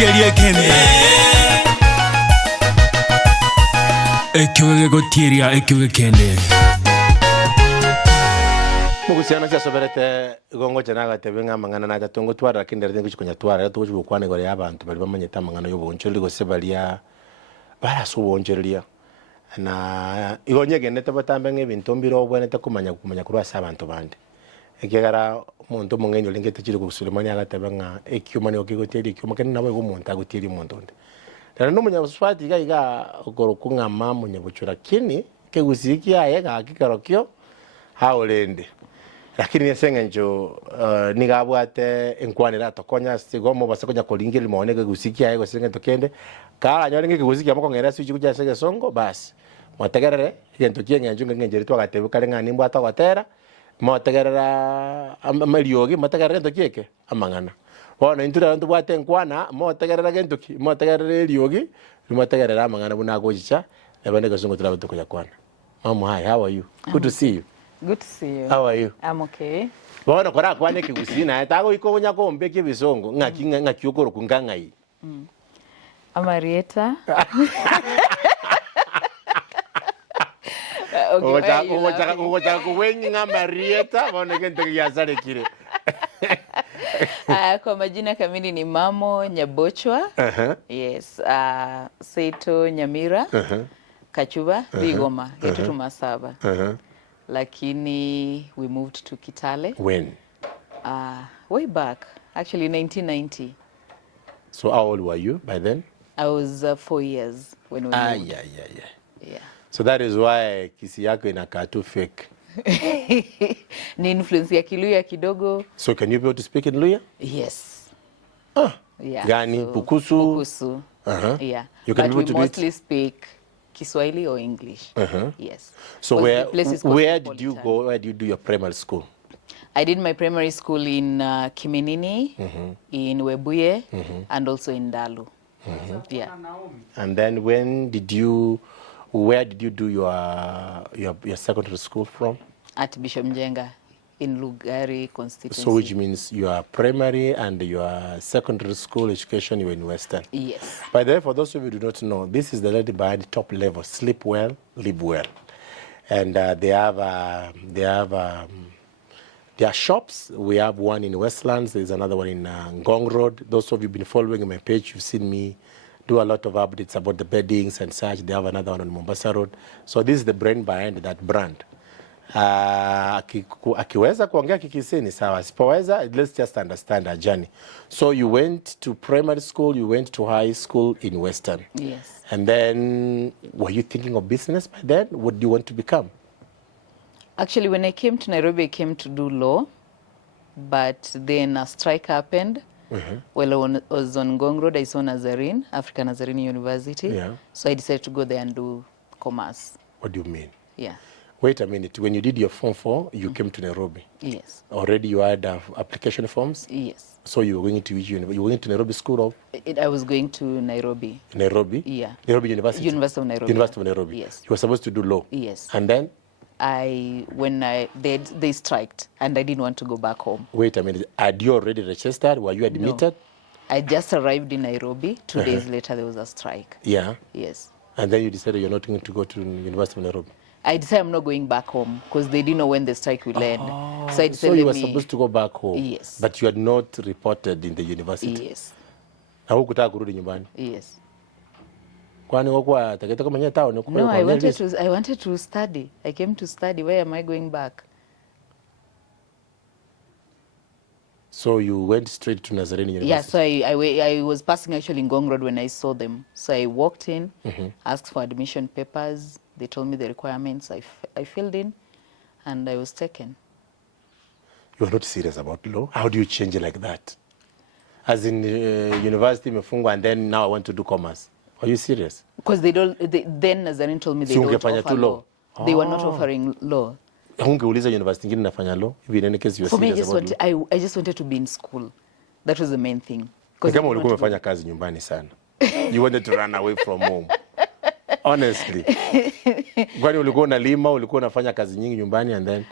tieri kende. Ekioge go tieria ekioge kende. Mugusiana cia soberete gongo chanaga tebenga mangana na tatongo twara kindere ngikunya twara tuju kwane gore abantu bali bamanyeta mangana yo boncheri go sebalia bara so boncheria na igonyege nete batambe ngebintu mbiro obwene takumanya kurwa sabantu bande ekigara muntu mungenyo lingete chiri kusulemanya agatebenga ekyumani okigoteri ekyuma kenna nabo go muntu agoteri muntu nde dara no munya swati ga okorokunga Mamo Nyabochwa kini kegusikia yega akikarokyo haolende lakini yesenga njo nigabwate enkwanira tokonya sigomo basakonya kolingiri mone kegusikia yego senga tokende kala nyoringe kegusikia moko ngera siju kuja sege songo basi motegerere yento kienga njo ngengeri twagatebe kale ngani mbwa twatera motegerera ameliogi motegerere nto kieke amangana bona intura nto bwate enkwana motegerera gento ki motegerera eliogi motegerera amangana buna gojicha ebane gasongo tulabe tokonya kwana. Mamo, hi, how are you? Good to see you. Good to see you. How are you? I'm okay. Bona kora kwane kigusina tago iko nya ko mbeke bisongo ngaki ukoro kungangai. Amarieta. Oja kuwenyi Amarieta bona kento yasale kire. Kwa majina kamili ni Mamo Nyabochwa. Yes. Seito Nyamira. Kachuba Bigoma yetu Tumasaba. Lakini we moved to Kitale. When? Way back, actually 1990. So how old were you by then? I was 4 years when we moved. Yeah. So that is why kisi yako inakaa tu fake. Ni influence ya Kiluya kidogo. So can you be able to speak in Luya? Yes. Yeah. Gani? So, Bukusu? Bukusu. Yeah. You can but be able we to mostly speak Kiswahili or English. Yes. So where did you go? Where did you do your primary school? I did my primary school in Kiminini, in Webuye, and also in Dalu. Yeah. And then where did you do your secondary school from? At Bishop Njenga in Lugari constituency. So which means your primary and your secondary school education you were in Western? Yes. By the way, for those of you who do not know, this is the lady behind the top level, Sleep Well, Live Well. And they have their shops. We have one in Westlands. There's another one in Ngong Road. Those of you who've been following my page, you've seen me do a lot of updates about the beddings and such. They have another one on Mombasa Road. So this is the brain behind that brand. Akiweza kuongea kikisini sawa, sipoweza let's just understand our journey. So you went to primary school, you went to high school in Western. Yes. And then were you thinking of business by then? What do you want to become? Actually, when I came to Nairobi, I came to do law, but then a strike happened. While I was on Ngong Road, I saw Nazarene, African Nazarene University. Yeah. So I decided to go there and do commerce. What do you mean? Yeah. Wait a minute. When you did your Form 4, you came to Nairobi. Yes. Already you had application forms? Yes. So you were going to which university? You were going to Nairobi School of? I was going to Nairobi. Nairobi? Yeah. Nairobi University? University of Nairobi. University of Nairobi. Yes. You were supposed to do law? Yes. And then? They striked and I didn't want to go back home. Wait a minute. Had you already registered? Were you admitted? No. I just arrived in Nairobi. 2 days later, there was a strike. Yeah? Yes. And then you decided you're not going to go to University of Nairobi? I decided I'm not going back home because they didn't know when the strike will end. So I decided so you were supposed to go back home? Yes. But you had not reported in the university? Yes. Na hukutaka kurudi nyumbani? Yes. Kwani wako taketaka mwenye town? No, I wanted to study. I came to study. Why am I going back? So you went straight to Nazarene University? Yeah, so I was passing actually in Ngong Road when I saw them. So I walked in, asked for admission papers. They told me the requirements. I filled in, and I was taken. You are not serious about law? How do you change it like that? As in university, mefungwa, and then now I want to do commerce. Are you serious? Because then Nazarene told me they don't offer law. They were not offering law. Hungeuliza university ingine nafanya law? In any case, you are serious about law? I just wanted to be in school. That was the main thing. Kama ulikuwa umefanya kazi nyumbani sana. You wanted to run away from home. Honestly. Kwani ulikuwa unalima, ulikuwa unafanya kazi nyingi nyumbani and then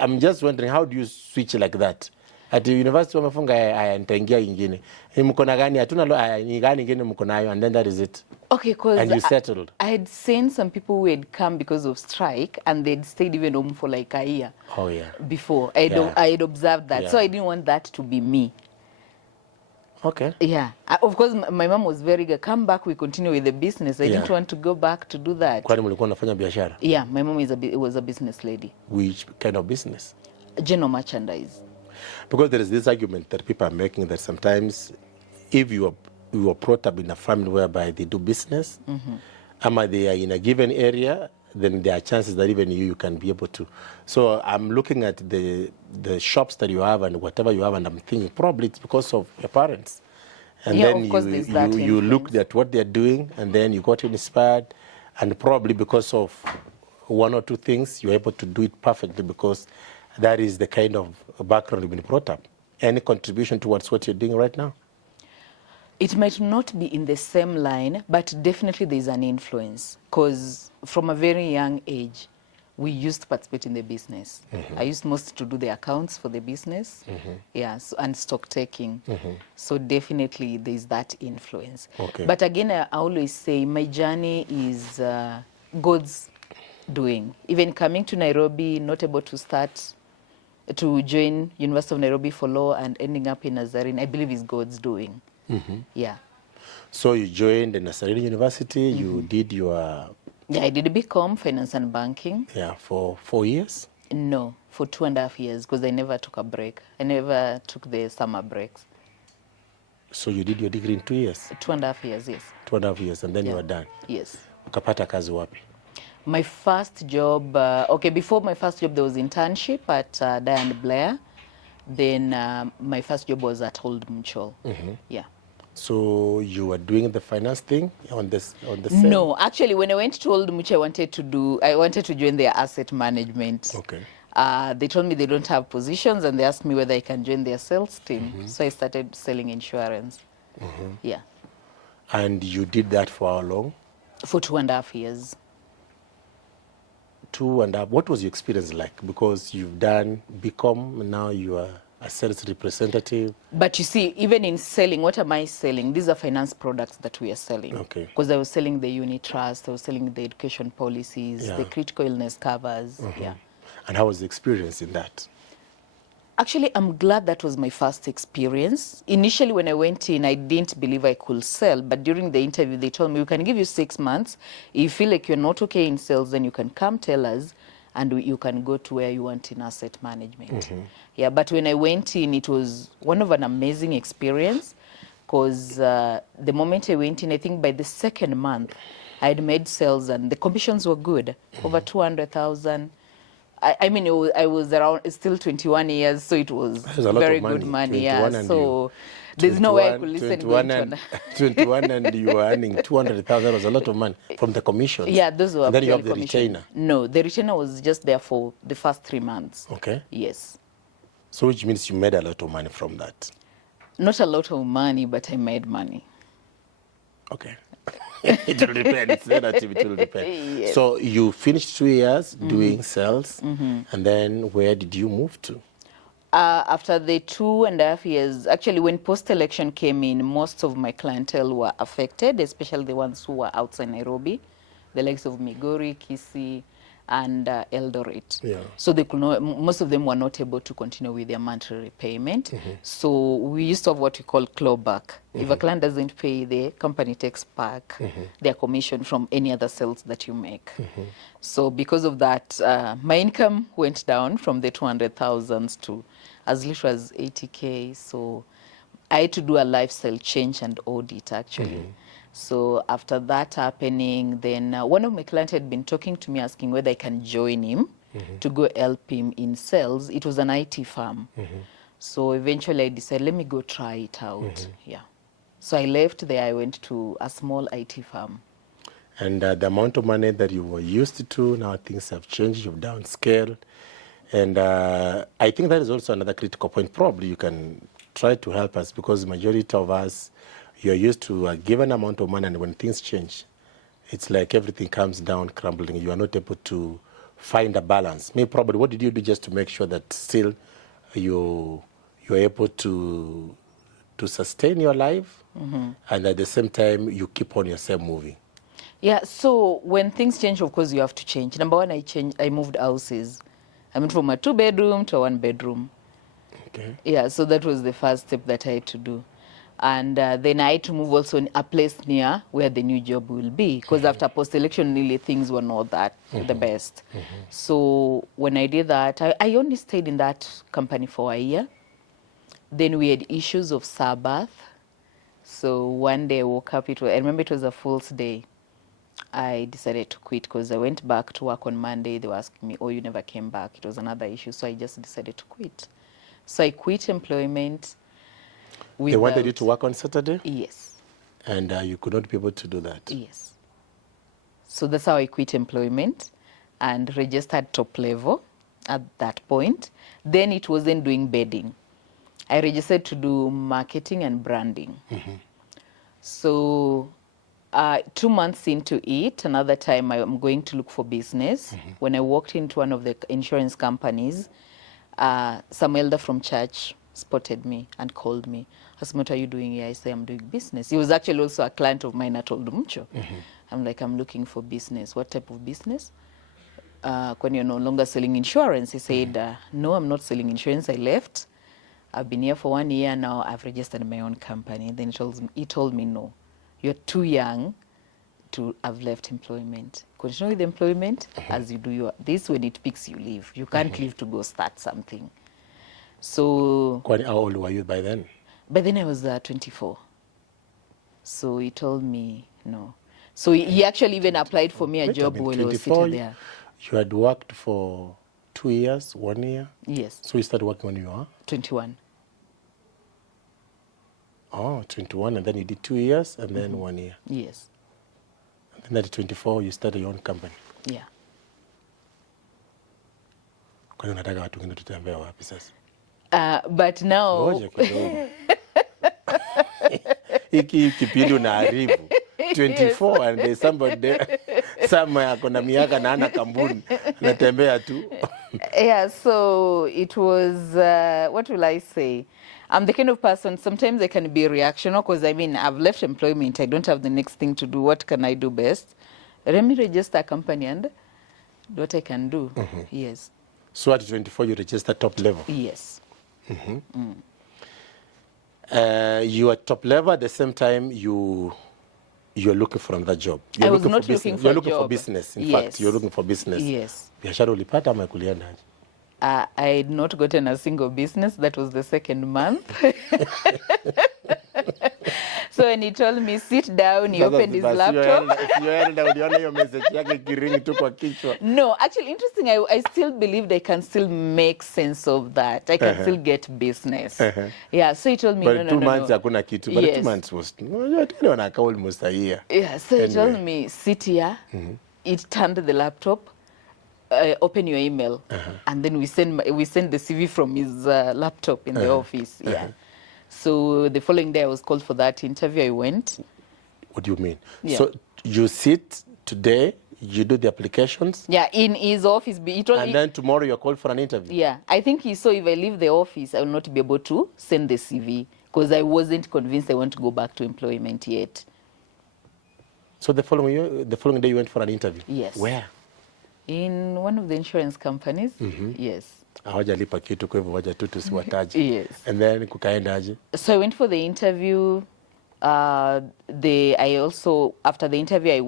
I'm just wondering, how do you switch like that? Ati university wamefunga, nitaingia ingine. Mko na gani? Hatuna ni gani ingine mko nayo, and then that is it. Okay, because and you settled. I had seen some people who had come because of strike and they'd stayed even home for like a year. Oh yeah. Before I had observed that, so I didn't want that to be me. Okay. Yeah, of course my mom was very good. Come back, we continue with the business. I didn't want to go back to do that. Kwani mlikuwa unafanya biashara? Yeah, my mom was a business lady. Which kind of business? General merchandise. Because there is this argument that people are making that sometimes if you are brought up in a family whereby they do business, ama they are in a given area, then there are chances that even you can be able to. So I'm looking at the shops that you have and whatever you have, and I'm thinking probably it's because of your parents. And then you looked at what they're doing, and then you got inspired, and probably because of one or two things, you're able to do it perfectly because that is the kind of background you've been brought up. Any contribution towards what you're doing right now? It might not be in the same line, but definitely there's an influence. Because from a very young age, we used to participate in the business. I used most to do the accounts for the business, and stock taking. So definitely there's that influence. Okay. But again, I always say my journey is God's doing. Even coming to Nairobi, not able to join University of Nairobi for law and ending up in Nazarene, I believe is God's doing. Yeah. So you joined the Nazarene University, you did your... Yeah, I did a BCom, Finance and Banking. Yeah, for 4 years? No, for 2.5 years, because I never took a break. I never took the summer breaks. So you did your degree in 2 years? 2.5 years, yes. 2.5 years, and then you were done? Yes. Ukapata kazi wapi? My first job, before my first job, there was internship at Diane Blair. Then my first job was at Old Mutual. Yeah. So you were doing the finance thing on the side? No, actually, when I went to Old Mutual, I wanted to join their asset management. Okay. They told me they don't have positions, and they asked me whether I can join their sales team. So I started selling insurance. Yeah. And you did that for how long? For 2.5 years. 2.5. What was your experience like? Because you've done BCom, and now you are a sales representative. But you see, even in selling, what am I selling? These are finance products that we are selling. Okay. Because I was selling the unit trust, I was selling the education policies, the critical illness covers. Yeah. And how was the experience in that? Actually, I'm glad that was my first experience. Initially, when I went in, I didn't believe I could sell. But during the interview, they told me, we can give you 6 months. If you feel like you're not okay in sales, then you can come tell us, and you can go to where you want in asset management. Yeah, but when I went in, it was one of an amazing experience, because the moment I went in, I think by the 2nd month, I had made sales, and the commissions were good, over 200,000. I mean, I was around, still 21 years, so it was very good money. Yeah, so there's no way I could listen to 21 and you were earning 200,000. That was a lot of money from the commissions. Yeah, those were. And then you have the retainer. No, the retainer was just there for the first 3 months. Okay. Yes. So which means you made a lot of money from that? Not a lot of money, but I made money. Okay. It will depend. It's relative. It will depend. Yes. So you finished 2 years doing sales, and then where did you move to? After the 2.5 years, actually, when post-election came in, most of my clientele were affected, especially the ones who were outside Nairobi, the likes of Migori, Kisii, and Eldoret. Yeah. So they could not, most of them were not able to continue with their monthly repayment. So we used to have what we call clawback. If a client doesn't pay, the company takes back their commission from any other sales that you make. So because of that, my income went down from the 200,000 to as little as 80K. So I had to do a lifestyle change and audit, actually. So after that happening, then one of my clients had been talking to me, asking whether I can join him to go help him in sales. It was an IT firm. So eventually I decided, let me go try it out. Yeah. So I left there, I went to a small IT firm. And the amount of money that you were used to, now things have changed, you've downscaled. And I think that is also another critical point. Probably you can try to help us, because the majority of us, you're used to a given amount of money, and when things change, it's like everything comes down crumbling. You are not able to find a balance. Maybe probably what did you do just to make sure that still you you're able to sustain your life, and at the same time you keep on yourself moving. Yeah, so when things change, of course you have to change. Number one, I moved houses. I moved from a 2-bedroom to a 1-bedroom. Okay. Yeah, so that was the first step that I had to do. And then I had to move also in a place near where the new job will be, because after post-election, really things were not that the best. So when I did that, I only stayed in that company for a year. Then we had issues of Sabbath. So one day I woke up, I remember it was a Fool's Day. I decided to quit because I went back to work on Monday. They were asking me, oh, you never came back. It was another issue. So I just decided to quit. So I quit employment. They wanted you to work on Saturday? Yes. And you could not be able to do that? Yes. So that's how I quit employment and registered top level at that point. Then it wasn't doing bedding. I registered to do marketing and branding. So 2 months into it, another time I'm going to look for business. When I walked into one of the insurance companies, some elder from church spotted me and called me. Asked me, what are you doing here? I say, I'm doing business. He was actually also a client of mine. I told him, I'm like, I'm looking for business. What type of business? When you're no longer selling insurance. He said, no, I'm not selling insurance. I left. I've been here for 1 year now. I've registered my own company. Then he told me, no, you're too young to have left employment. Continue with employment as you do this. When it picks, you leave. You can't leave to go start something. So how old were you by then? By then I was 24. So he told me no. So he actually even applied for me a job while I was sitting there. You had worked for 2 years, 1 year? Yes. So you started working when you were? 21. Oh, 21, and then you did 2 years, and then 1 year. Yes. And then at 24, you started your own company. Yeah. Kwa hiyo nataka watu wengine tutembea wapi sasa? But now... Ngoja kidogo. Hiki kipindi unaharibu. 24 and there's somebody there. Somewhere akona miaka na ana kambuni. Anatembea tu. Yeah, so it was, what will I say? I'm the kind of person, sometimes I can be reactional because, I mean, I've left employment. I don't have the next thing to do. What can I do best? Let me register a company and do what I can do. Yes. So at 24, you registered top level? Yes. You are top level at the same time you're looking for another job. I was not looking for a job. You're looking for business. In fact, you're looking for business. Yes. Biashara ulipata ama kulienda aje? I had not gotten a single business. That was the second month. So when he told me, sit down, he opened his laptop. No, actually, interesting. I still believed I can still make sense of that. I can still get business. Yeah, so he told me, but 2 months, hakuna kitu. But 2 months was almost a year. Yeah, so he told me, sit here. It turned the laptop. Open your email, and then we send the CV from his laptop in the office. Yeah. So the following day I was called for that interview. I went. What do you mean? Yeah. So you sit today, you do the applications? Yeah, in his office. Then tomorrow you're called for an interview? Yeah, I think he saw if I leave the office, I will not be able to send the CV because I wasn't convinced I want to go back to employment yet. So the following day you went for an interview? Yes. Where? In one of the insurance companies. Yes. Hawajalipa kitu kwa hivyo waja tu tusiwataje. Yes. And then kukaenda aje? So I went for the interview. I also, after the interview, I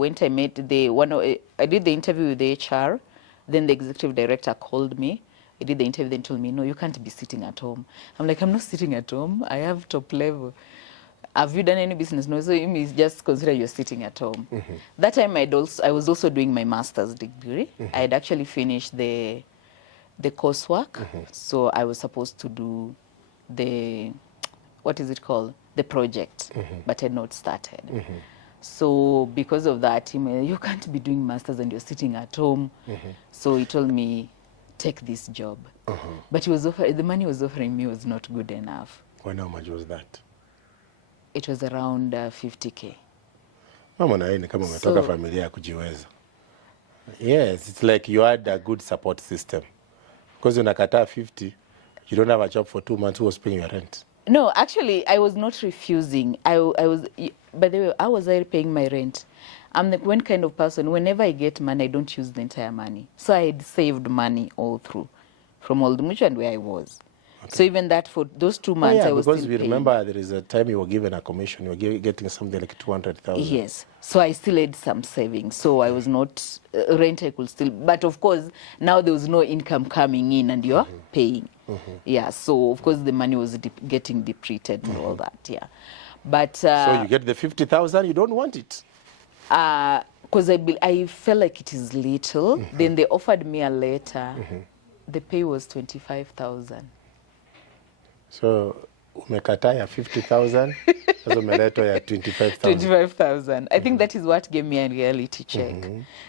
did the interview with the HR. Then the executive director called me. I did the interview, then told me, no, you can't be sitting at home. I'm like, I'm not sitting at home. I have top level. Have you done any business? No, so you mean just consider you're sitting at home. That time I was also doing my master's degree. I had actually finished the coursework. So I was supposed to do the, what is it called? The project, but I had not started. So because of that, you can't be doing masters and you're sitting at home. So he told me, take this job. But the money he was offering me was not good enough. How much was that? It was around 50K. Mama na ni kama umetoka familia ya kujiweza. Yes, it's like you had a good support system. Because unakataa 50 You don't have a job for 2 months. Who was paying your rent? No, actually, I was not refusing. I was, by the way, how was I paying my rent? I'm the one kind of person, whenever I get money, I don't use the entire money. So I had saved money all through, from Old Mutual and where I was. Okay. So even that, for those 2 months, I was still paying. Because we remember there is a time you were given a commission, you were getting something like 200,000. Yes. So I still had some savings. So I was not, rent I could still, but of course, now there was no income coming in and you're paying. Yeah, so of course the money was getting depleted and all that, yeah. But so you get the 50,000, you don't want it? Because I felt like it is little. Then they offered me a letter. The pay was 25,000. So umekataa ya 50,000, sasa umeletwa ya 25,000. 25,000. I think that is what gave me a reality check.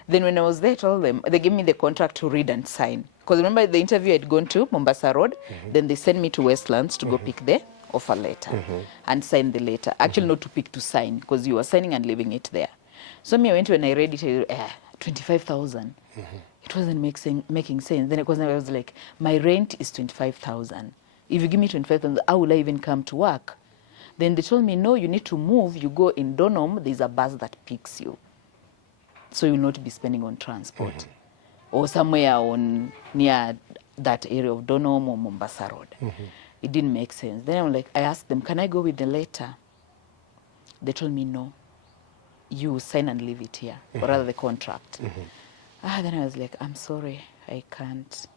Then when I was there, I told them, they gave me the contract to read and sign. Because remember the interview I'd gone to Mombasa Road, then they sent me to Westlands to go pick the offer letter and sign the letter. Actually not to pick, to sign, because you were signing and leaving it there. So me, I went when I read it, 25,000. It wasn't making sense. Then because I was like, my rent is 25,000. If you give me 25,000, how will I even come to work? Then they told me, no, you need to move. You go in Donholm, there's a bus that picks you. So you'll not be spending on transport. Or somewhere on near that area of Donholm or Mombasa Road. It didn't make sense. Then I'm like, I asked them, can I go with the letter? They told me, no. You sign and leave it here, or rather the contract. Then I was like, I'm sorry, I can't.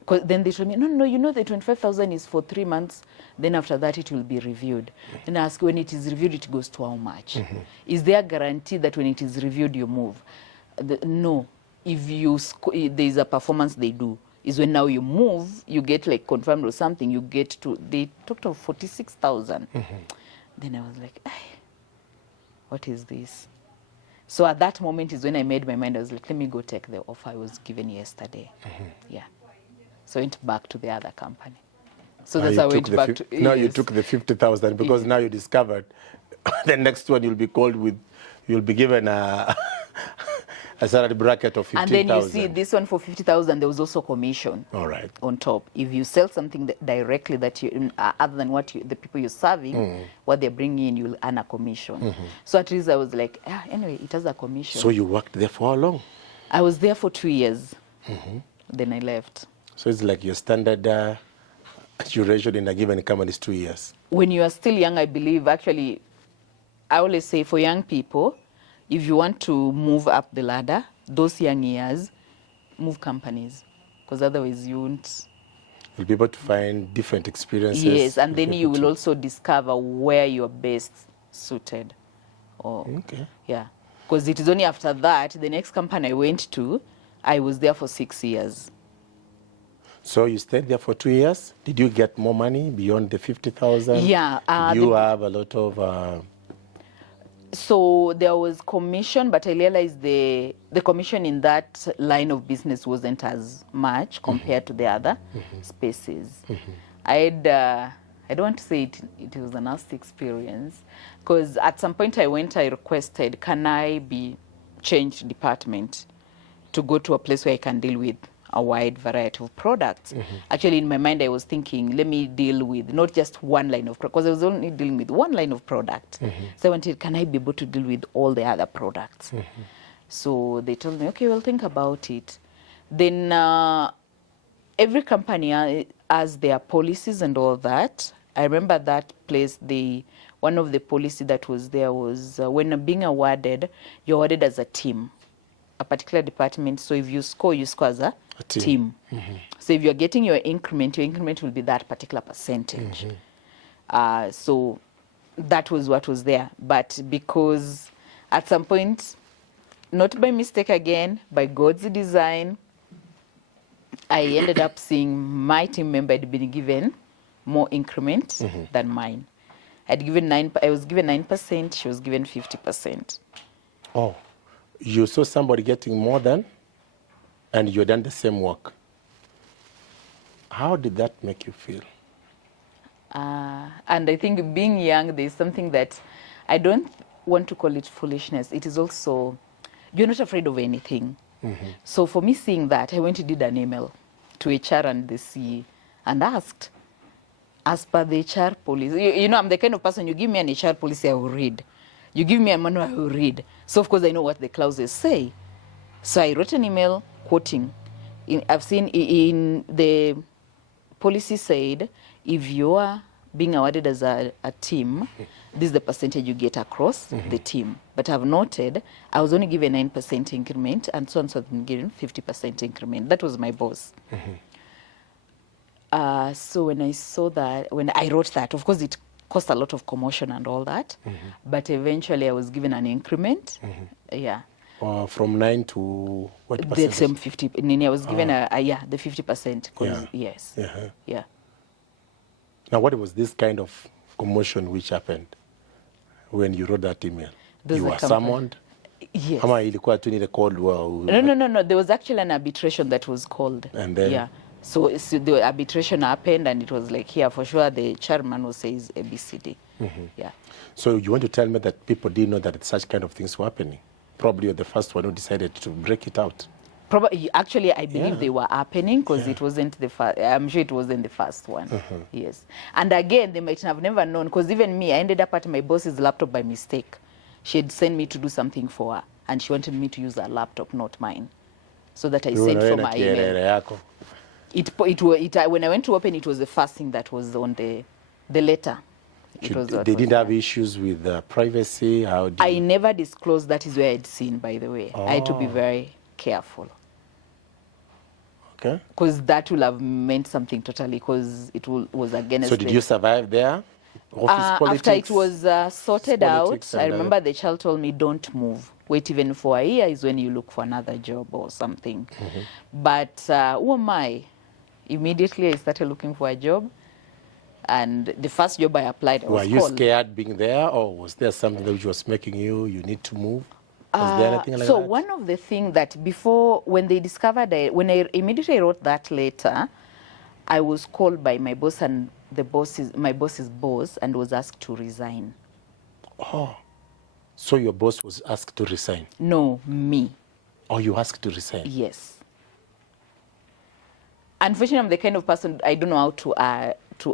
Because then they told me, no, you know the 25,000 is for 3 months. Then after that, it will be reviewed. Then I ask, when it is reviewed, it goes to how much? Is there a guarantee that when it is reviewed, you move? No. If you there is a performance they do, is when now you move, you get like confirmed or something, you get to, they talked of 46,000. Then I was like, what is this? So at that moment is when I made my mind. I was like, let me go take the offer I was given yesterday. Yeah. So I went back to the other company. So that's how I went back to... Now you took the 50,000 because now you discovered the next one you'll be given a salary bracket of 15,000. And then you see this one for 50,000, there was also commission. All right. On top. If you sell something directly that you, other than what the people you're serving, what they're bringing in, you'll earn a commission. So at least I was like, anyway, it has a commission. So you worked there for how long? I was there for 2 years. Then I left. So it's like your standard duration in a given company is 2 years. When you are still young, I believe, actually, I always say for young people, if you want to move up the ladder, those young years, move companies. Because otherwise you won't... You'll be able to find different experiences. Yes, and then you will also discover where you're best suited. Okay. Yeah. Because it is only after that, the next company I went to, I was there for 6 years. So you stayed there for 2 years. Did you get more money beyond the 50,000? Yeah. Did you have a lot of... So there was commission, but I realized the commission in that line of business wasn't as much compared to the other spaces. I don't want to say it was a nasty experience, because at some point I requested, can I be changed department to go to a place where I can deal with a wide variety of products. Actually, in my mind, I was thinking, let me deal with not just one line of product, because I was only dealing with one line of product. So I wanted, can I be able to deal with all the other products? So they told me, okay, we'll think about it. Then every company has their policies and all that. I remember that place, one of the policy that was there was when being awarded, you're awarded as a team, a particular department. So if you score as a team. So if you're getting your increment will be that particular percentage. So that was what was there. But because at some point, not by mistake again, by God's design, I ended up seeing my team member had been given more increment than mine. I was given 9%, she was given 50%. Oh, you saw somebody getting more than, and you done the same work. How did that make you feel? And I think being young, there's something that I don't want to call it foolishness. It is also, you're not afraid of anything. So for me seeing that, I went to did an email to HR and the CE and asked, as per the HR policy, you know, I'm the kind of person, you give me an HR policy, I will read. You give me a manual, I will read. So of course I know what the clauses say. So I wrote an email quoting. I've seen in the policy said, if you are being awarded as a team, this is the percentage you get across the team. But I've noted I was only given 9% increment, and so I've been given 50% increment. That was my boss. So when I saw that, when I wrote that, of course it caused a lot of commotion and all that, but eventually I was given an increment. Yeah. From 9 to what The percentage? same 50. I was given the 50%. Yeah. Yes. Yeah. Now, what was this kind of commotion which happened when you wrote that email? You were summoned? Yes. Ama ilikuwa tu ni called? No. There was actually an arbitration that was called. And then? Yeah. So the arbitration happened, and it was like, here, for sure, the chairman will say ABCD. Yeah. So you want to tell me that people didn't know that such kind of things were happening? Probably you're the first one who decided to break it out. Probably, actually, I believe they were happening because it wasn't the first. I'm sure it wasn't the first one. Yes. And again, they might have never known, because even me, I ended up at my boss's laptop by mistake. She had sent me to do something for her, and she wanted me to use her laptop, not mine, so that I sent from her email. When I went to open, it was the first thing that was on the letter. They didn't have issues with privacy? I never disclosed. That is where I'd seen, by the way. I had to be very careful. Okay. Because that will have meant something totally, because it was against. So did you survive there? Office politics? After it was sorted out, I remember the child told me, don't move. Wait even for a year is when you look for another job or something. But who am I? Immediately I started looking for a job. And the first job I applied, I was Were you called. scared being there, or was there something that was making you need to move? Was there anything like that? So one of the things that before, when they discovered, when I immediately wrote that letter, I was called by my boss and my boss's boss, and was asked to resign. Oh, so your boss was asked to resign? No, me. Oh, you asked to resign? Yes. Unfortunately, I'm the kind of person, I don't know how to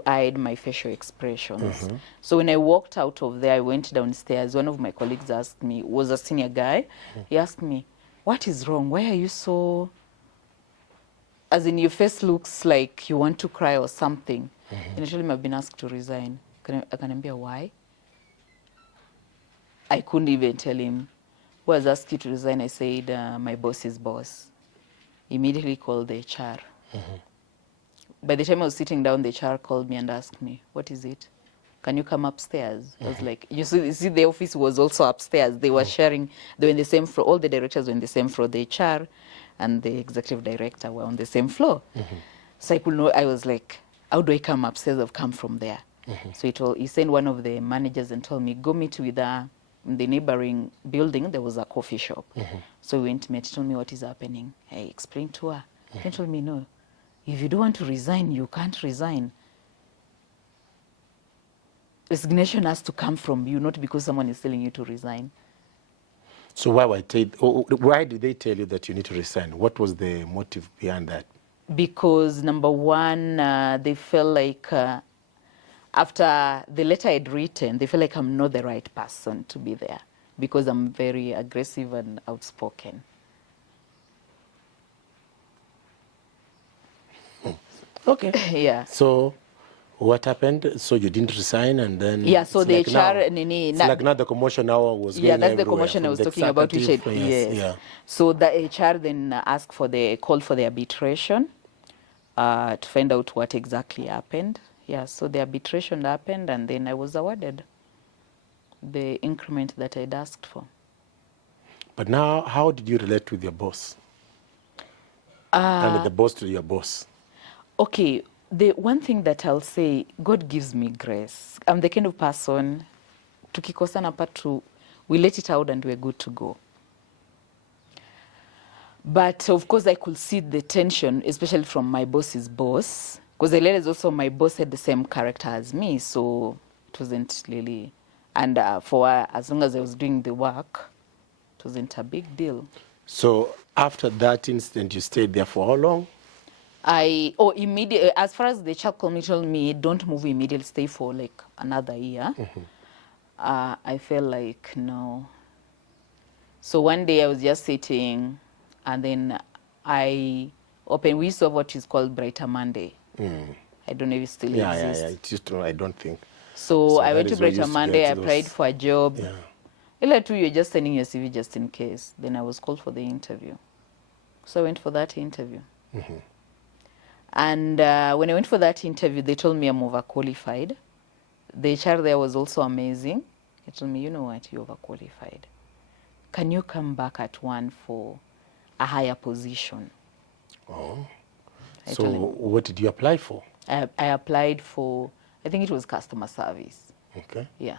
hide my facial expressions. So when I walked out of there, I went downstairs. One of my colleagues asked me, was a senior guy. He asked me, what is wrong? Why are you so, as in your face looks like you want to cry or something? And I told him I've been asked to resign. I can be why? I couldn't even tell him. Who was asked you to resign? I said, my boss's boss. Immediately called the HR. By the time I was sitting down, the HR called me and asked me, what is it? Can you come upstairs? I was like, you see, the office was also upstairs. They were sharing, they were in the same floor. All the directors were in the same floor. The HR and the executive director were on the same floor. So I could know, I was like, how do I come upstairs? I've come from there. So he sent one of the managers and told me, go meet with her. In the neighboring building, there was a coffee shop. So we went to meet, told me what is happening. I explained to her. She told me, no, if you don't want to resign, you can't resign. Resignation has to come from you, not because someone is telling you to resign. So why did they tell you that you need to resign? What was the motive behind that? Because number one, they felt like after the letter I'd written, they felt like I'm not the right person to be there because I'm very aggressive and outspoken. Okay. Yeah. So what happened? So you didn't resign, and then so the HR it's like now the commotion now was going that's everywhere, the commotion I was talking about. Which yes. Yeah. So the HR then asked for called for the arbitration to find out what exactly happened. Yeah. So the arbitration happened, and then I was awarded the increment that I'd asked for. But now, how did you relate with your boss? And the boss to your boss? Okay, the one thing that I'll say, God gives me grace. I'm the kind of person, tukikosana patu, we let it out and we're good to go. But of course, I could see the tension, especially from my boss's boss, because I realized also my boss had the same character as me, so it wasn't really, and for her, as long as I was doing the work, it wasn't a big deal. So after that incident, you stayed there for how long? Immediate. As far as the child told me, don't move immediately, stay for like another year. I felt like no. So one day I was just sitting, and then I opened. We used to have what is called Brighter Monday. I don't know if it still exists. Yeah. It used to. I don't think. So I went to Brighter Monday. I applied for a job. Yeah. Like two, you're just sending your CV just in case. Then I was called for the interview. So I went for that interview. And when I went for that interview, they told me I'm overqualified. The HR there was also amazing. They told me, you know what, you're overqualified. Can you come back at 1 for a higher position? Oh. So what did you apply for? I applied for, I think it was customer service. Okay. Yeah.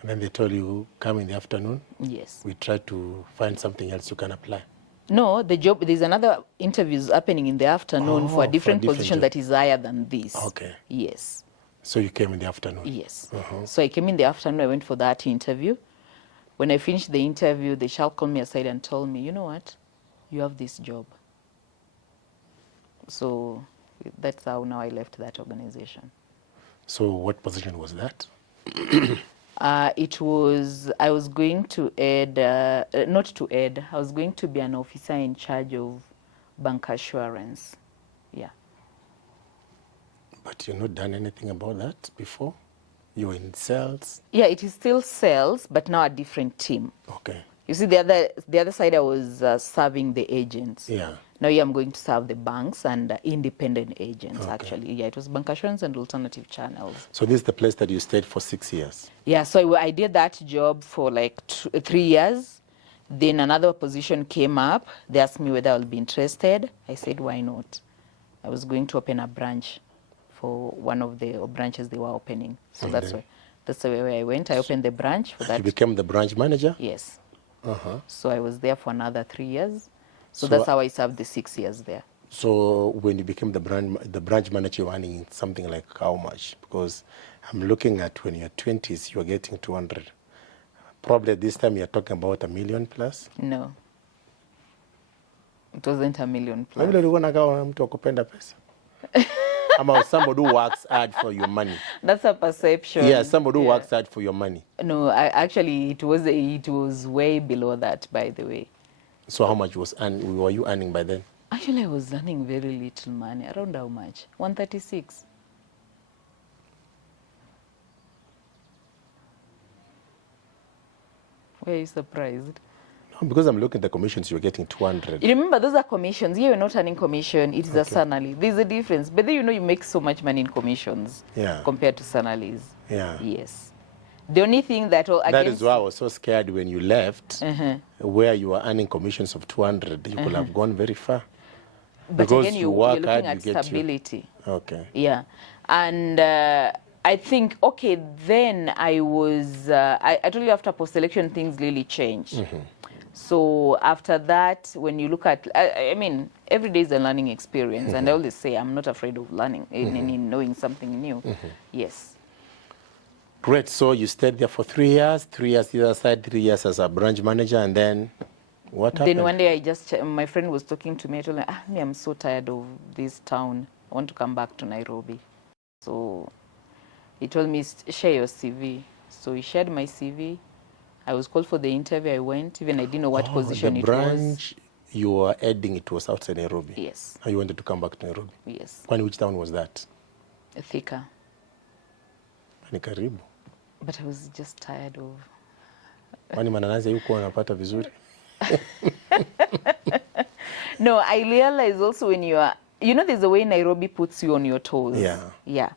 And then they told you, come in the afternoon. Yes. We try to find something else you can apply. No, the job, there's another interviews happening in the afternoon for a different position job. that is higher than this. Okay. Yes. So you came in the afternoon? Yes. So I came in the afternoon, I went for that interview. When I finished the interview, the child called me aside and told me, you know what, you have this job. So that's how now I left that organization. So what position was that? It was, I was going to aid, not to aid, I was going to be an officer in charge of bank assurance. Yeah. But you've not done anything about that before? You were in sales? Yeah, it is still sales, but now a different team. Okay. You see, the other side I was serving the agents. Yeah. Now yeah, I'm going to serve the banks and independent agents, actually. Yeah, it was bank assurance and alternative channels. So this is the place that you stayed for 6 years? Yeah, so I did that job for like 3 years. Then another position came up. They asked me whether I'll be interested. I said, why not? I was going to open a branch for one of the branches they were opening. So that's the way I went. I opened the branch for that. You became the branch manager? Yes. So I was there for another 3 years. So that's how I served the 6 years there. So when you became the branch manager, you were earning something like how much? Because I'm looking at when you're 20s, you're getting 200. Probably at this time you're talking about $1 million plus? No. It wasn't $1 million plus. Maybe you want to go to kupenda pesa. About somebody who works hard for your money. That's a perception. Yeah, somebody who works hard for your money. No, actually it was way below that, by the way. So how much were you earning by then? Actually, I was earning very little money. Around how much? 136. Why are you surprised? No, because I'm looking at the commissions, you're getting 200. You remember, those are commissions. Here, you're not earning commission. It is a salary. There's a difference. But then, you know, you make so much money in commissions compared to salaries. Yeah. Yes. The only thing that... That is why I was so scared when you left, where you were earning commissions of 200. You could have gone very far. But because again, you work you're hard, looking at you get stability. Okay. Yeah. And I think, okay, then I was... I told you after post-election, things really changed. So after that, when you look at... I mean, every day is a learning experience. And I always say, I'm not afraid of learning, in knowing something new. Yes. Great. So you stayed there for 3 years, 3 years the other side, 3 years as a branch manager, and then what happened? Then one day my friend was talking to me. I told her, I'm so tired of this town. I want to come back to Nairobi. So he told me, share your CV. So he shared my CV. I was called for the interview. I went. Even I didn't know what position it was. The branch you were heading, it was outside Nairobi? Yes. And you wanted to come back to Nairobi? Yes. Which town was that? Thika. Ni karibu. But I was just tired of... Kwani mananazi yuko unapata vizuri? No, I realize also when you are... You know, there's a way Nairobi puts you on your toes. Yeah. Yeah.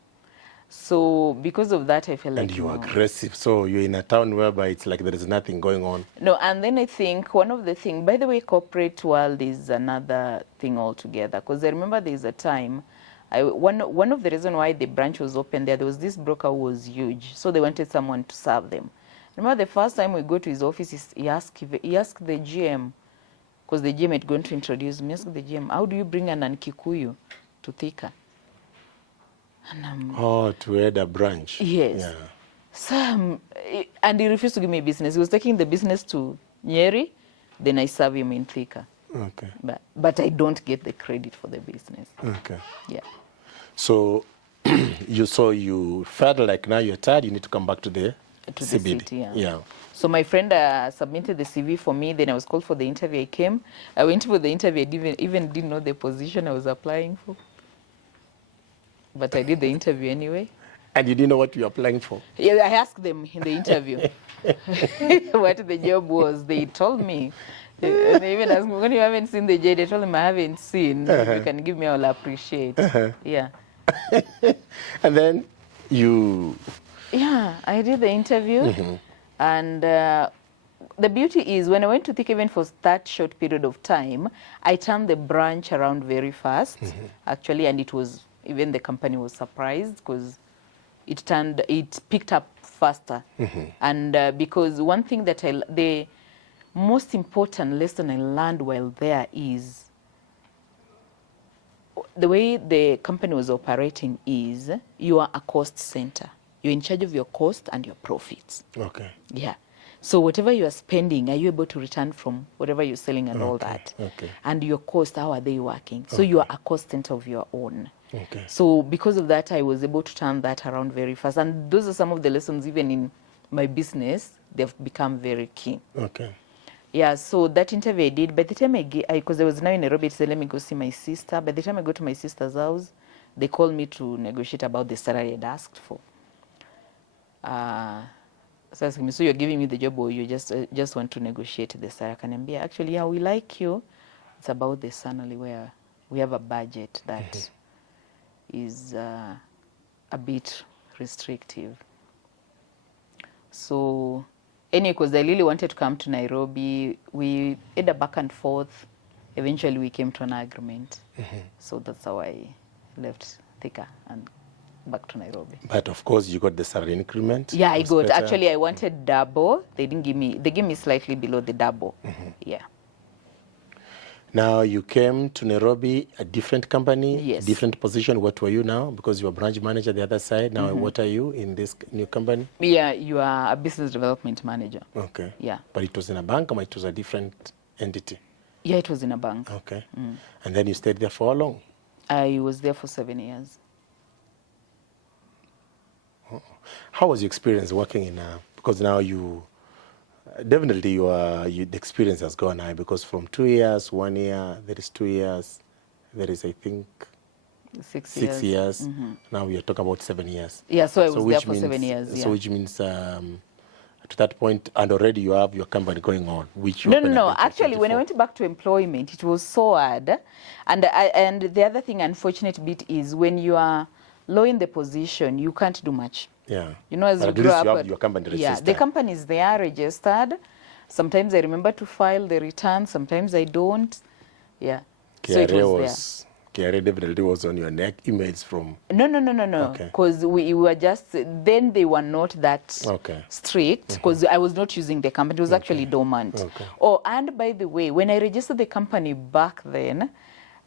So because of that, I felt like... And you're aggressive. So you're in a town whereby it's like there is nothing going on. No, and then I think one of the things... By the way, corporate world is another thing altogether. Because I remember there's a time... One of the reasons why the branch was open there was this broker who was huge. So they wanted someone to serve them. Remember the first time we go to his office, he asked the GM, because the GM had gone to introduce me, asked the GM, how do you bring an Ankikuyu to Thika? And to head a branch. Yes. Yeah. So, and he refused to give me business. He was taking the business to Nyeri, then I serve him in Thika. Okay. But I don't get the credit for the business. Okay. Yeah. So you felt like now you're tired, you need to come back to the To CBD. the city, Yeah. So my friend submitted the CV for me. Then I was called for the interview. I came. I went for the interview. I even didn't know the position I was applying for. But I did the interview anyway. And you didn't know what you were applying for? Yeah, I asked them in the interview what the job was. They told me. And they even asked me, when you haven't seen the JD, they told them I haven't seen. If you can give me, I'll appreciate. Yeah. And then you... Yeah, I did the interview. And the beauty is, when I went to Thick, even for that short period of time, I turned the branch around very fast, actually, and it was, even the company was surprised because it picked up faster. And because one thing that the most important lesson I learned while there is the way the company was operating is you are a cost center. You're in charge of your cost and your profits. Okay. Yeah. So whatever you are spending, are you able to return from whatever you're selling and all that? Okay. And your cost, how are they working? So you are a cost center of your own. Okay. So because of that, I was able to turn that around very fast. And those are some of the lessons, even in my business, they've become very key. Okay. Yeah, so that interview I did, by the time because I was now in Nairobi, to say, let me go see my sister. By the time I go to my sister's house, they called me to negotiate about the salary I'd asked for. So I asked me, so you're giving me the job or you just want to negotiate the salary? Akaniambia, actually, yeah, we like you. It's about the salary where we have a budget that is a bit restrictive. So anyway, because I really wanted to come to Nairobi, we had a back and forth. Eventually, we came to an agreement. So that's how I left Thika and back to Nairobi. But of course, you got the salary increment. Yeah, I got. Better. Actually, I wanted double. They didn't give me. They gave me slightly below the double. Yeah. Now you came to Nairobi, a different company, yes. different position. What were you now? Because you were branch manager the other side. Now what are you in this new company? Yeah, you are a business development manager. Okay. Yeah. But it was in a bank or it was a different entity? Yeah, it was in a bank. Okay. And then you stayed there for how long? I was there for 7 years. How was your experience working in because now you, definitely the experience has gone high because from 2 years, 1 year, there is 2 years, there is, I think, 6 years. Now we are talking about 7 years. Yeah, so I was there for 7 years. Yeah. So which means to that point, and already you have your company going on, which No. Actually, when I went back to employment, it was so hard. And the other thing, unfortunate bit is when you are low in the position, you can't do much. Yeah. You know, as but you at grow least up, you have your company registered. Yeah, the companies, they are registered. Sometimes I remember to file the return. Sometimes I don't. Yeah. So it was there. KRA definitely was on your neck. Emails from. No. Because we were just, then they were not that strict because I was not using the company. It was actually dormant. Okay. Oh, and by the way, when I registered the company back then,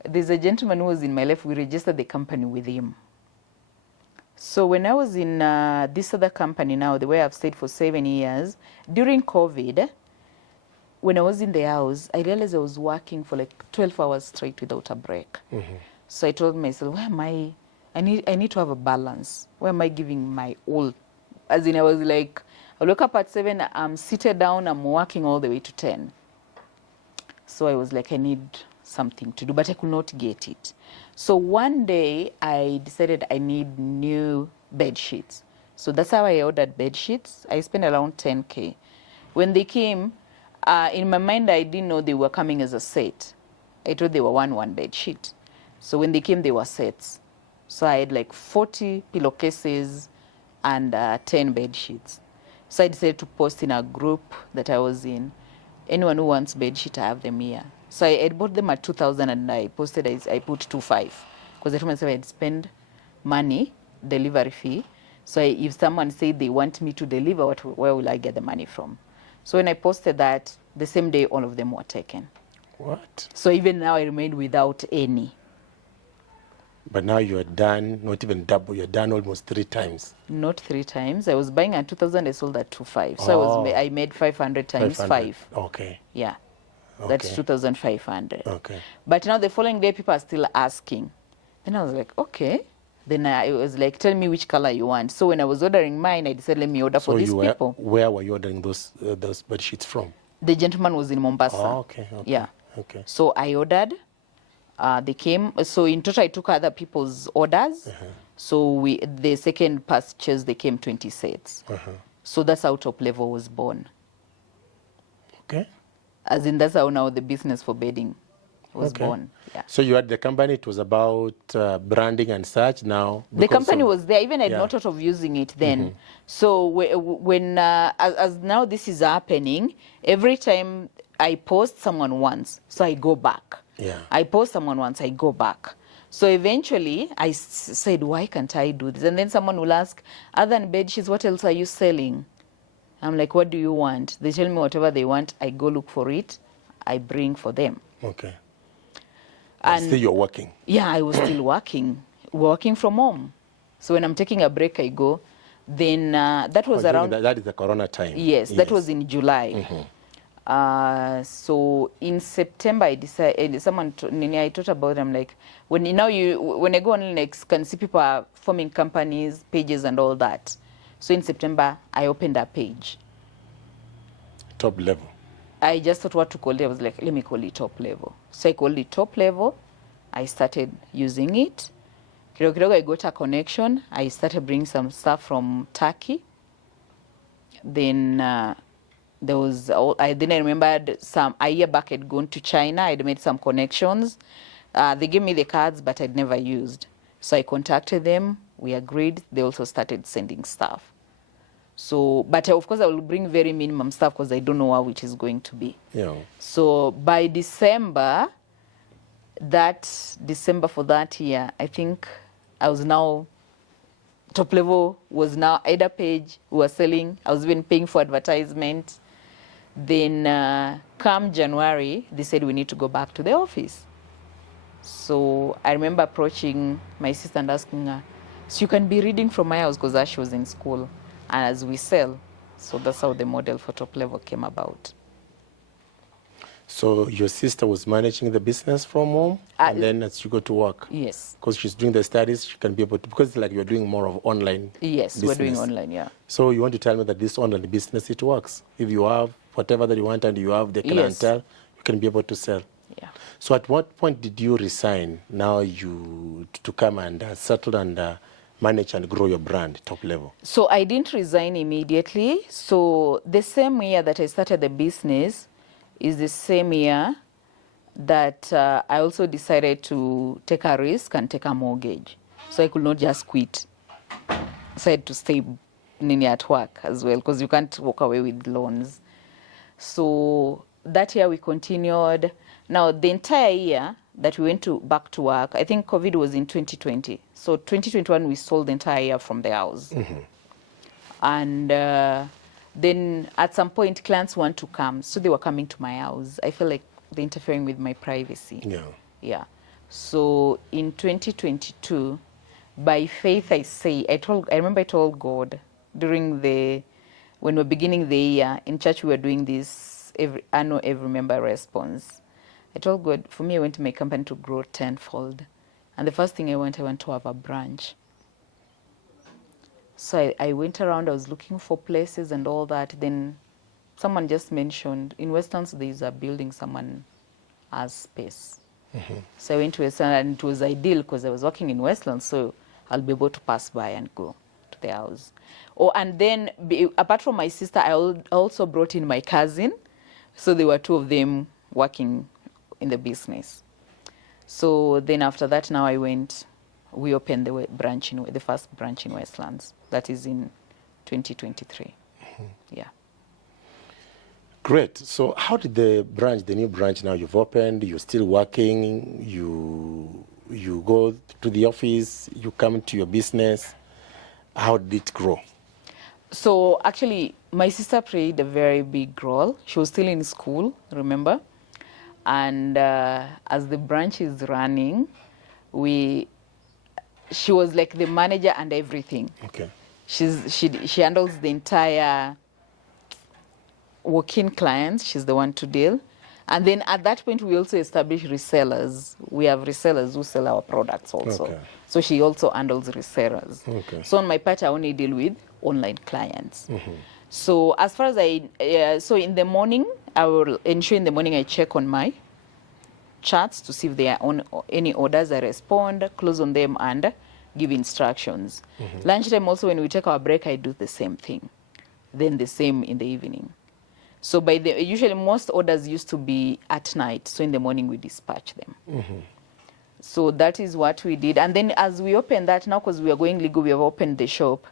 there's a gentleman who was in my life. We registered the company with him. So when I was in this other company now, the way I've stayed for 7 years, during COVID, when I was in the house, I realized I was working for like 12 hours straight without a break. So I told myself, where am I need to have a balance. Where am I giving my all? As in, I was like, I wake up at 7, I'm seated down, I'm working all the way to 10. So I was like, I need something to do, but I could not get it. So one day I decided I need new bed sheets. So that's how I ordered bed sheets. I spent around 10K. When they came, in my mind, I didn't know they were coming as a set. I thought they were one bed sheet. So when they came, they were sets. So I had like 40 pillowcases and 10 bed sheets. So I decided to post in a group that I was in. Anyone who wants bed sheet, I have them here. So I bought them at 2,000 and I posted, I put 2,500 because I told myself I'd spend money, delivery fee. So if someone said they want me to deliver, where will I get the money from? So when I posted that, the same day, all of them were taken. What? So even now I remained without any. But now you are done, not even double, you're done almost 3 times. Not 3 times. I was buying at 2,000, I sold at 2,500. So I made 500 times 5. Okay. Yeah. That's 2,500. Okay. But now the following day, people are still asking. Then I was like, okay. Then I was like, tell me which color you want. So when I was ordering mine, I decided, let me order for these people. Where were you ordering those bed sheets from? The gentleman was in Mombasa. Oh, okay. Yeah. Okay. So I ordered. They came. So in total, I took other people's orders. So the second purchase, they came 20 sets. So that's how Top Level was born. Okay. As in, that's how now the business for bedding was born. Yeah. So you had the company, it was about branding and such. Now the company was there. Even I had not thought of using it then. So when as now this is happening, every time I post someone once, so I go back. Yeah. I post someone once, I go back. So eventually I said, why can't I do this? And then someone will ask, other than bed sheets, what else are you selling? I'm like, what do you want? They tell me whatever they want. I go look for it. I bring for them. Okay. And still you're working? Yeah, I was still working from home. So when I'm taking a break, I go. Then that was around... That is the corona time. Yes, that was in July. So in September, I decided, I thought about it, I'm like, when I go on, like, can see people are forming companies, pages and all that. So in September, I opened a page. Top Level. I just thought what to call it. I was like, let me call it Top Level. So I called it Top Level. I started using it. I got a connection. I started bringing some stuff from Turkey. Then there was, I remembered a year back I'd gone to China. I'd made some connections. They gave me the cards, but I'd never used. So I contacted them. We agreed. They also started sending stuff. So, but of course I will bring very minimum stuff because I don't know how it is going to be. Yeah. So by December for that year, I think I was now, Top Level was now either page, we were selling, I was even paying for advertisement. Then come January, they said we need to go back to the office. So I remember approaching my sister and asking her, so you can be reading from my house, because she was in school, and as we sell. So that's how the model for Top Level came about. So your sister was managing the business from home, and then as you go to work? Yes. Because she's doing the studies, she can be able to, because like you're doing more of online Yes, business. We're doing online, yeah. So you want to tell me that this online business, it works? If you have whatever that you want and you have the clientele, you can be able to sell? Yeah. So at what point did you resign now to come and settle and manage and grow your brand, Top Level? So I didn't resign immediately. So the same year that I started the business is the same year that I also decided to take a risk and take a mortgage. So I could not just quit. So I had to stay at work as well, because you can't walk away with loans. So that year we continued. Now the entire year that we went back to work, I think COVID was in 2020. So 2021 we sold the entire year from the house. And then at some point clients want to come, so they were coming to my house. I feel like they're interfering with my privacy. Yeah. So in 2022, by faith I remember I told God during when we're beginning the year in church, we were doing this every member response. I told God, for me, I want my company to grow tenfold. And the first thing I want to have a branch. So I went around, I was looking for places and all that. Then someone just mentioned, in Westlands, there's a building someone has space. So I went to Westlands, and it was ideal because I was working in Westlands, so I'll be able to pass by and go to the house. And then, apart from my sister, I also brought in my cousin. So there were two of them working in the business. So then after that, now we opened the first branch in Westlands. That is in 2023. Yeah. Great. So how did the new branch now you've opened, you're still working, you go to the office, you come to your business, how did it grow? So actually, my sister played a very big role. She was still in school, remember? And as the branch is running, she was like the manager and everything. Okay. She handles the entire walk-in clients. She's the one to deal. And then at that point, we also establish resellers. We have resellers who sell our products also. Okay. So she also handles resellers. Okay. So on my part, I only deal with online clients. So as far as so in the morning, I will ensure in the morning I check on my charts to see if there are on any orders. I respond, close on them, and give instructions. Lunchtime also, when we take our break, I do the same thing. Then the same in the evening. So usually most orders used to be at night. So in the morning we dispatch them. So that is what we did. And then as we open that now, because we are going legal, we have opened the shop.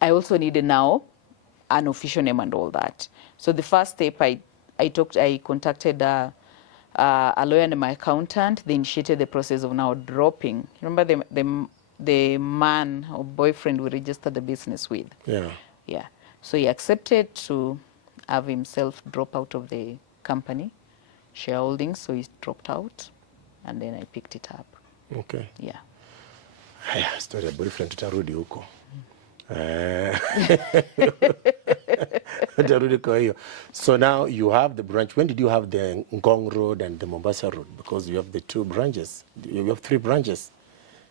I also needed now an official name and all that. So the first step, I contacted a lawyer and my accountant. They initiated the process of now dropping. Remember the man or boyfriend we registered the business with? Yeah. Yeah. So he accepted to have himself drop out of the company shareholding. So he dropped out, and then I picked it up. Okay. Yeah. Haya, story ya boyfriend tutarudi huko. Tutarudi kwa hiyo. So now you have the branch. When did you have the Ngong Road and the Mombasa Road? Because you have the two branches. You have 3 branches.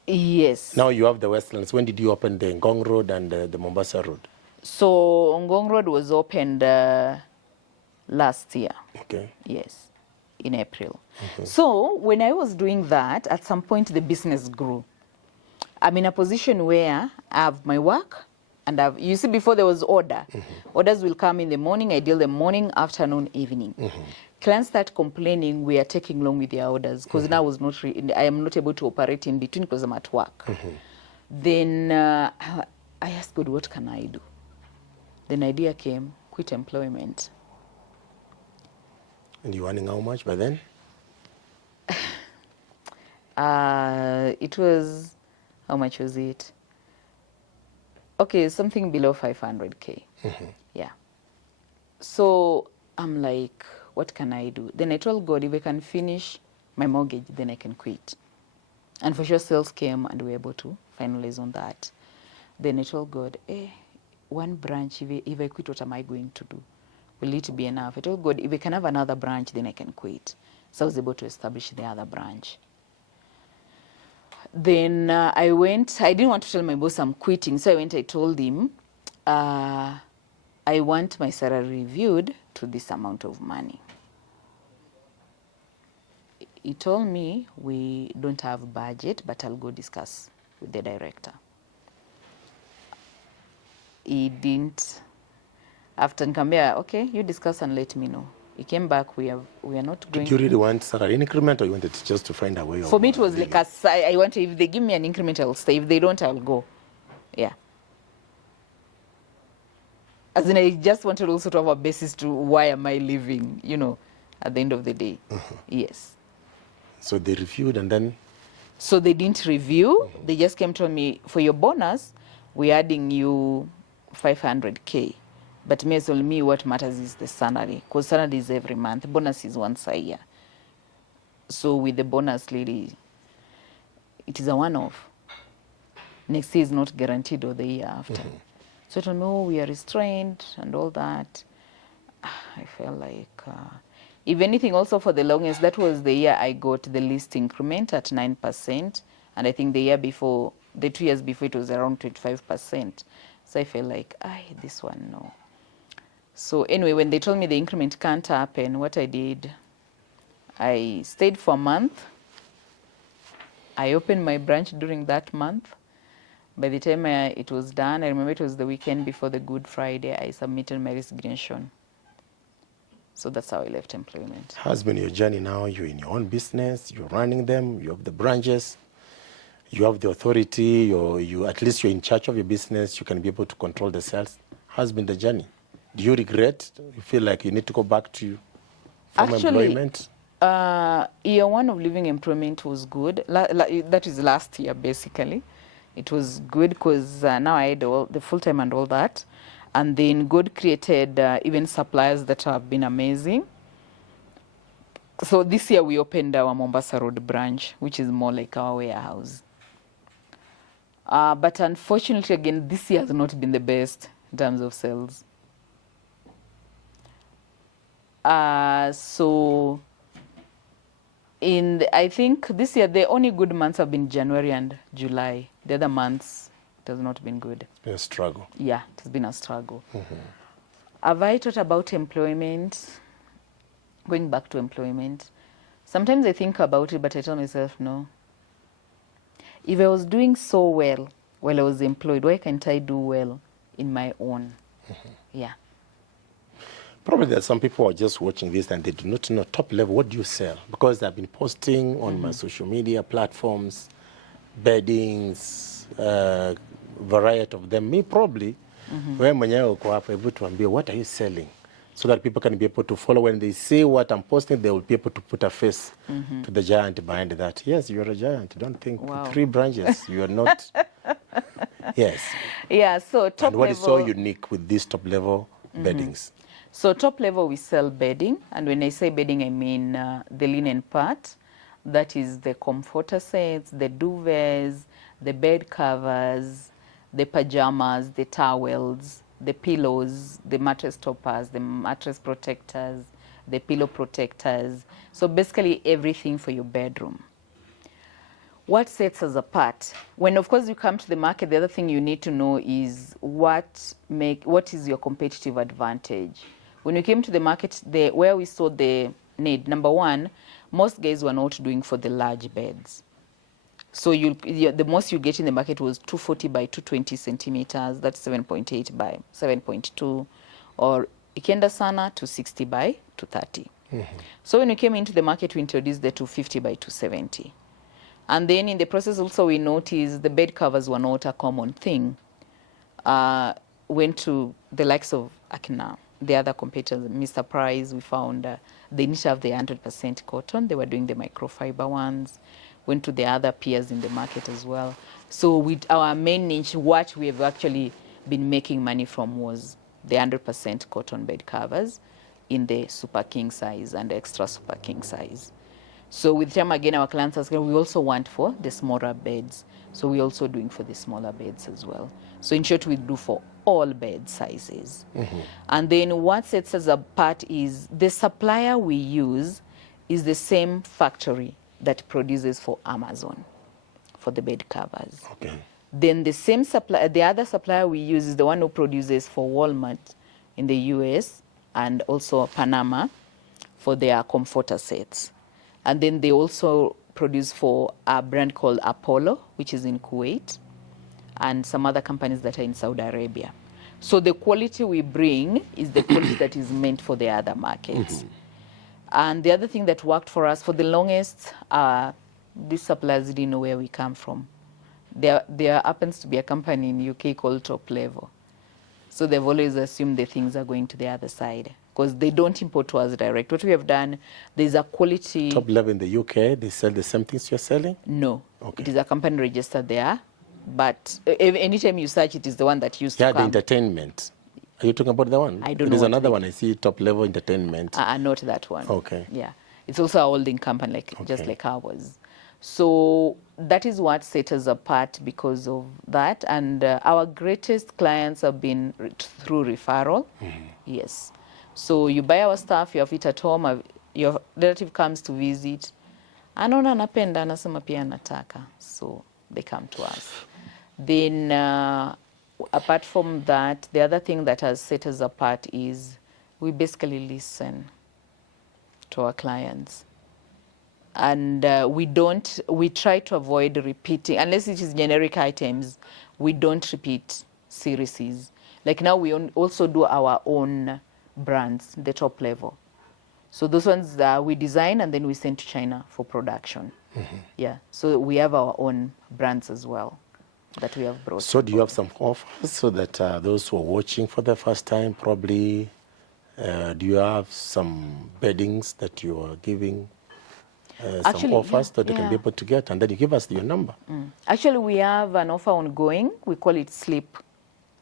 Yes. Now you have the Westlands. When did you open the Ngong Road and the Mombasa Road? So Ngong Road was opened last year. Okay. Yes, in April. So when I was doing that, at some point the business grew. I'm in a position where I have my work, and you see, before there was order. Orders will come in the morning. I deal the morning, afternoon, evening. Clients start complaining we are taking long with their orders because now I am not able to operate in between because I'm at work. Then I asked God, what can I do? Then idea came, quit employment. And you earning how much by then? It was, how much was it? Okay, something below 500K. Yeah. So I'm like, what can I do? Then I told God, if I can finish my mortgage, then I can quit. And for sure sales came and we were able to finalize on that. Then I told God, one branch, if I quit, what am I going to do? Will it be enough? I told God, if I can have another branch, then I can quit. So I was able to establish the other branch. Then I didn't want to tell my boss I'm quitting. So I told him, I want my salary reviewed to this amount of money. He told me, we don't have budget, but I'll go discuss with the director. He didn't. After Nkambia, okay, you discuss and let me know. He came back, we are not going. Did you really want salary increment, or you wanted just to find a way of? For me, it was like I wanted, if they give me an increment, I'll stay. If they don't, I'll go. Yeah. As in, I just wanted also to have a basis to why am I leaving, at the end of the day. Yes. So they reviewed and then? So they didn't review. They just came to me, for your bonus, we're adding you 500K. But me, what matters is the salary, because salary is every month. Bonus is once a year. So with the bonus, lady, it is a one-off. Next year is not guaranteed, or the year after. So I don't know, we are restrained and all that. I felt like, if anything, also for the longest, that was the year I got the least increment at 9%. And I think the 2 years before, it was around 25%. So I felt like, this one, no. So anyway, when they told me the increment can't happen, what I did, I stayed for a month. I opened my branch during that month. By the time it was done, I remember it was the weekend before the Good Friday, I submitted my resignation. So that's how I left employment. How's been your journey now? You're in your own business, you're running them, you have the branches, you have the authority, at least you're in charge of your business, you can be able to control the sales. How's been the journey? Do you regret? You feel like you need to go back to employment? Year 1 of leaving employment was good. That is last year, basically. It was good because now I had the full-time and all that. And then God created even suppliers that have been amazing. So this year we opened our Mombasa Road branch, which is more like our warehouse. But unfortunately, again, this year has not been the best in terms of sales. So I think this year the only good months have been January and July. The other months it has not been good. It's been a struggle. Yeah, it has been a struggle. Have I thought about employment? Going back to employment. Sometimes I think about it, but I tell myself, no. If I was doing so well while I was employed, why can't I do well in my own? Yeah. Probably there are some people who are just watching this and they do not know top level, what do you sell? Because I've been posting on my social media platforms, beddings, variety of them. Me probably, when mwenyewe uko hapo, able to ambia, what are you selling? So that people can be able to follow. When they see what I'm posting, they will be able to put a face to the giant behind that. Yes, you're a giant. Don't think 3 branches. You are not. Yes. Yeah, so top and what level. is so unique with these top level beddings? So top level, we sell bedding. And when I say bedding, I mean the linen part. That is the comforter sets, the duvets, the bed covers, the pajamas, the towels, the pillows, the mattress toppers, the mattress protectors, the pillow protectors. So basically everything for your bedroom. What sets us apart? When, of course, you come to the market, the other thing you need to know is what is your competitive advantage. When we came to the market, where we saw the need, number one, most guys were not doing for the large beds. So the most you get in the market was 240 by 220 centimeters. That's 7.8 by 7.2, or ikienda sana 260 by 230. So when we came into the market, we introduced the 250 by 270. And then in the process also we noticed the bed covers were not a common thing. Went to the likes of Akina, the other competitors, Mr. Price, we found they didn't have the 100% cotton. They were doing the microfiber ones. Went to the other peers in the market as well. So with our main niche, what we have actually been making money from was the 100% cotton bed covers in the super king size and extra super king size. So with time again, our clients ask, we also want for the smaller beds. So we're also doing for the smaller beds as well. So in short, we do for all bed sizes. And then what sets us apart is the supplier we use is the same factory that produces for Amazon for the bed covers. Okay. Then the same supplier, the other supplier we use is the one who produces for Walmart in the US and also Panama for their comforter sets. And then they also produce for a brand called Apollo, which is in Kuwait, and some other companies that are in Saudi Arabia. So the quality we bring is the quality that is meant for the other markets. And the other thing that worked for us for the longest, these suppliers didn't know where we come from. There happens to be a company in UK called Top Level. So they've always assumed the things are going to the other side because they don't import to us direct. What we have done, there's a quality... Top Level in the UK, they sell the same things you're selling? No. Okay. It is a company registered there. But anytime you search, it is the one that used to come. Yeah, the entertainment. Are you talking about the one? I don't know. There's another one I see, Top Level Entertainment. Not that one. Okay. Yeah. It's also a holding company, just like ours. So that is what set us apart because of that. And our greatest clients have been through referral. Yes. So you buy our stuff, you have it at home, your relative comes to visit. Anaona anapenda, anasema pia anataka. So they come to us. Then apart from that, the other thing that has set us apart is we basically listen to our clients. And we try to avoid repeating, unless it is generic items, we don't repeat series. Like now we also do our own brands, the Top Level. So those ones we design and then we send to China for production. Yeah, so we have our own brands as well that we have brought. So do you have some offers so that those who are watching for the first time probably, do you have some beddings that you are giving? Some offers that they can be able to get, and then you give us your number. Actually, we have an offer ongoing. We call it Sleep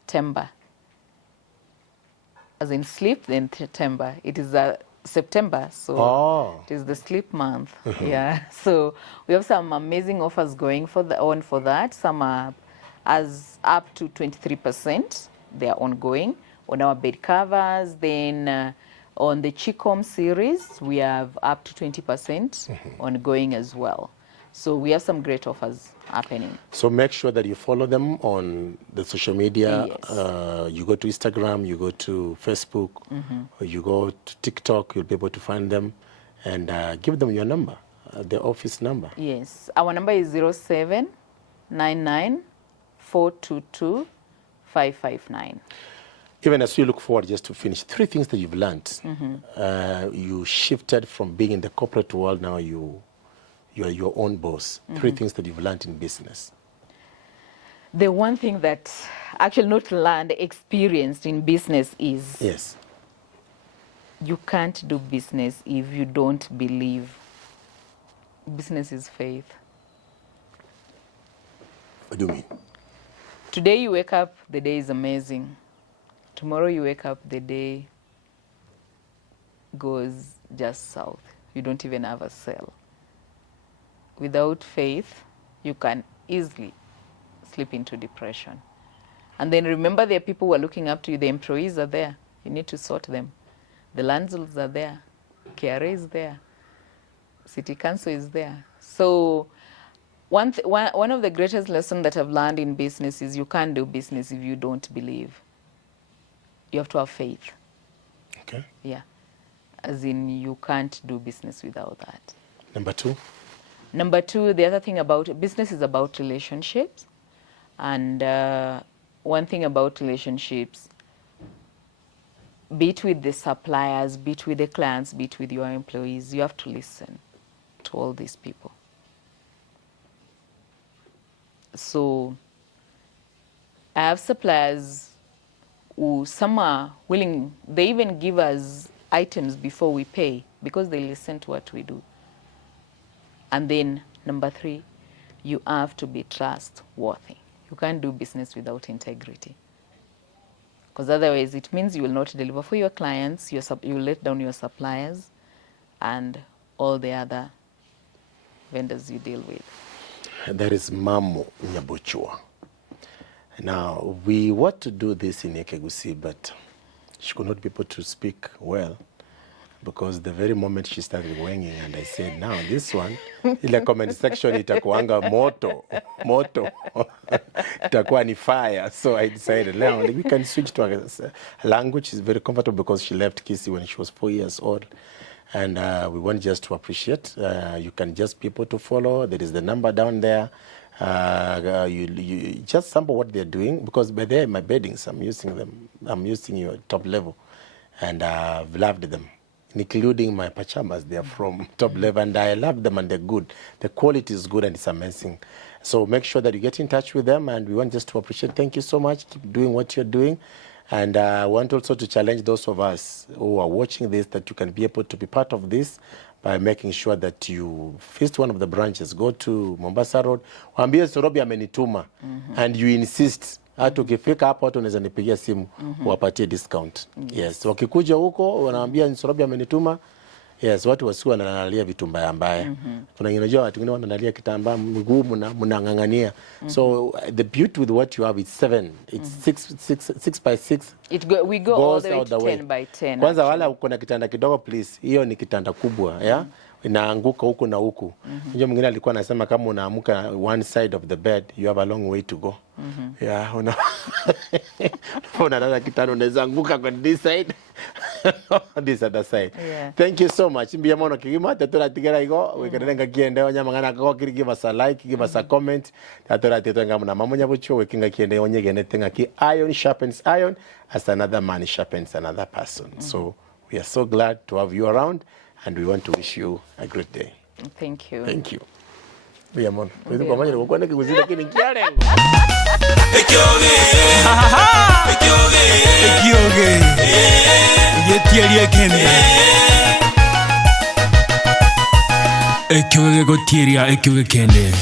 Timber. As in sleep, then timber. It is September, so it is the sleep month. Yeah, so we have some amazing offers going for that. Some are as up to 23%. They are ongoing on our bed covers. Then On the Chicom series, we have up to 20% ongoing as well. So we have some great offers happening. So make sure that you follow them on the social media. Yes. You go to Instagram, you go to Facebook, or you go to TikTok, you'll be able to find them. And give them your number, the office number. Yes. Our number is 0799-422-559. Even as we look forward, just to finish, 3 things that you've learned. You shifted from being in the corporate world, now you are your own boss. 3 things that you've learned in business. The one thing that actually not learned, experienced in business is Yes. you can't do business if you don't believe. Business is faith. What do you mean? Today you wake up, the day is amazing. Tomorrow you wake up, the day goes just south. You don't even have a cell. Without faith, you can easily slip into depression. And then remember, there are people who are looking up to you. The employees are there. You need to sort them. The landlords are there. KRA is there. City Council is there. So one of the greatest lessons that I've learned in business is you can't do business if you don't believe. You have to have faith. Okay. Yeah. As in, you can't do business without that. Number 2? Number 2, the other thing about business is about relationships. And one thing about relationships, be it with the suppliers, be it with the clients, be it with your employees, you have to listen to all these people. So I have suppliers who some are willing, they even give us items before we pay because they listen to what we do. And then number 3, you have to be trustworthy. You can't do business without integrity. Because otherwise it means you will not deliver for your clients, you will let down your suppliers and all the other vendors you deal with. That is Mamo Nyabochwa. Now, we want to do this in Ekioge, but she could not be able to speak well because the very moment she started winging, and I said, now this one, in the comment section, itakuanga moto, itakuwa ni fire. So I decided, now we can switch to a language. It's very comfortable because she left Kisi when she was 4 years old. And we want just to appreciate. You can just people to follow. There is the number down there. You just sample what they're doing because by there my beddings, I'm using them. I'm using your top level, and I've loved them, including my pajamas. They are from top level, and I love them, and they're good. The quality is good, and it's amazing. So make sure that you get in touch with them, and we want just to appreciate. Thank you so much. Keep doing what you're doing. And I want also to challenge those of us who are watching this that you can be able to be part of this by making sure that you visit one of the branches. Go to Mombasa Road, waambie Sorobi amenituma, and you insist. Hata ukifika hapo watu unaweza nipigia simu wapatie discount. Yes, wakikuja huko wanaambia Sorobi amenituma. Yes, watu wasiwe wanalalia vitu mbaya mbaya. Kuna unajua watu wengine wanalalia kitambaa mguu mnang'ang'ania. So the beauty with what you have is 7. It's 6 by 6. We go all the way to 10 by 10. Kwanza wala uko na kitanda kidogo please. Hiyo ni kitanda kubwa, yeah? Inaanguka huku na huku. Unajua mwingine alikuwa anasema kama unaamka one side of the bed, you have a long way to go. Yeah, unalala kitanda unaweza anguka kwa this side. This other side. Yeah. Thank you so much. Mbia mono kigima tatura tigera igo wekerenga kiende onya mangana ko kiri give us a like, give us a comment. Tatura tetenga muna Mamo Nyabochwa wekinga kiende onye gene tenga ki iron sharpens iron as another man sharpens another person. So we are so glad to have you around, and we want to wish you a great day. Thank you. Thank you. Mbia mono. Wewe kwa manje kwa nini kuzida kini kialengo. Ekioge. Ekioge. Yetierie kene. Ekioge go tieria Ekioge kene.